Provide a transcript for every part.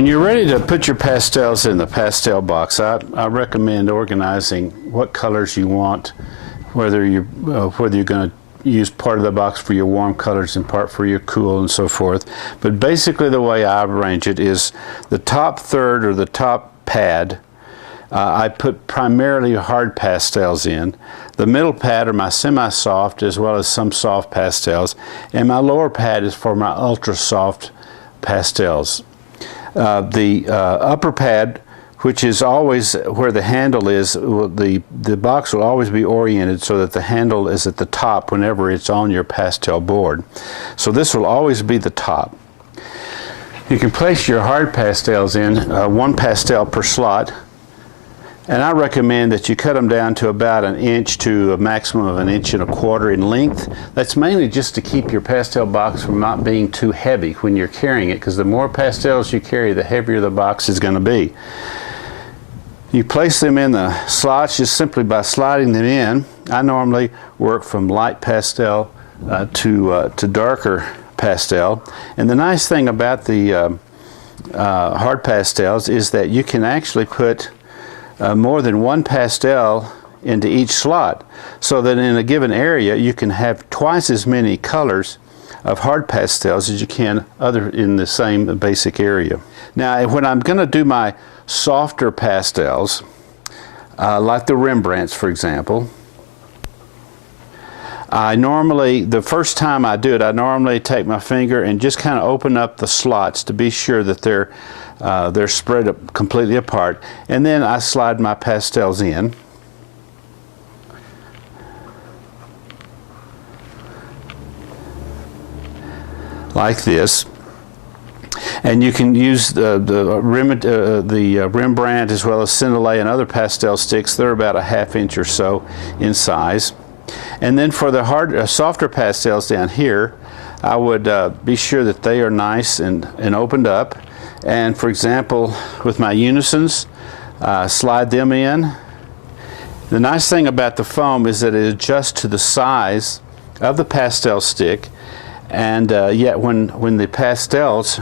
When you're ready to put your pastels in the pastel box, I recommend organizing what colors you want, whether you're going to use part of the box for your warm colors and part for your cool and so forth. But basically the way I arrange it is the top third or the top pad, I put primarily hard pastels in. The middle pad are my semi-soft as well as some soft pastels, and my lower pad is for my ultra-soft pastels. The upper pad, which is always where the handle is, the box will always be oriented so that the handle is at the top whenever it's on your pastel board. So this will always be the top. You can place your hard pastels in, one pastel per slot, and I recommend that you cut them down to about 1 inch to a maximum of 1.25 inches in length. That's mainly just to keep your pastel box from not being too heavy when you're carrying it, because the more pastels you carry, the heavier the box is going to be. You place them in the slots just simply by sliding them in. I normally work from light pastel to darker pastel. And the nice thing about the hard pastels is that you can actually put more than one pastel into each slot, so that in a given area you can have twice as many colors of hard pastels as you can in the same basic area. Now, when I'm going to do my softer pastels, like the Rembrandts, for example, the first time I do it, I normally take my finger and just kind of open up the slots to be sure that they're spread up completely apart, and then I slide my pastels in. Like this. And you can use the Rembrandt as well as Cindelay and other pastel sticks. They're about 1/2 inch or so in size. And then for the softer pastels down here, I would be sure that they are nice and opened up. And for example, with my unisons, slide them in. The nice thing about the foam is that it adjusts to the size of the pastel stick, and yet when the pastels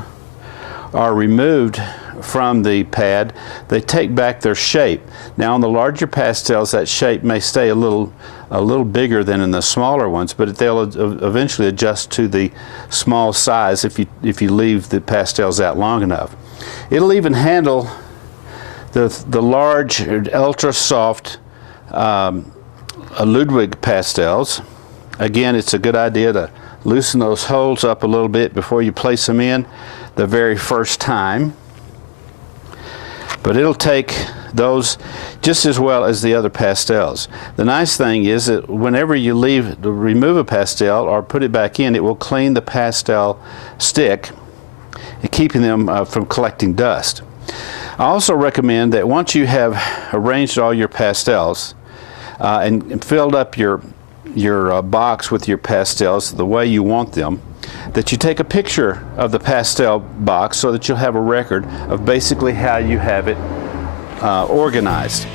are removed from the pad, they take back their shape. Now on the larger pastels, that shape may stay a little bigger than in the smaller ones, but they'll eventually adjust to the small size if you leave the pastels out long enough. It'll even handle the large ultra soft Ludwig pastels. Again, it's a good idea to loosen those holes up a little bit before you place them in the very first time. But it'll take those just as well as the other pastels. The nice thing is that whenever you remove a pastel or put it back in, it will clean the pastel stick, keeping them from collecting dust. I also recommend that once you have arranged all your pastels and filled up your box with your pastels the way you want them, that you take a picture of the pastel box so that you'll have a record of basically how you have it organized.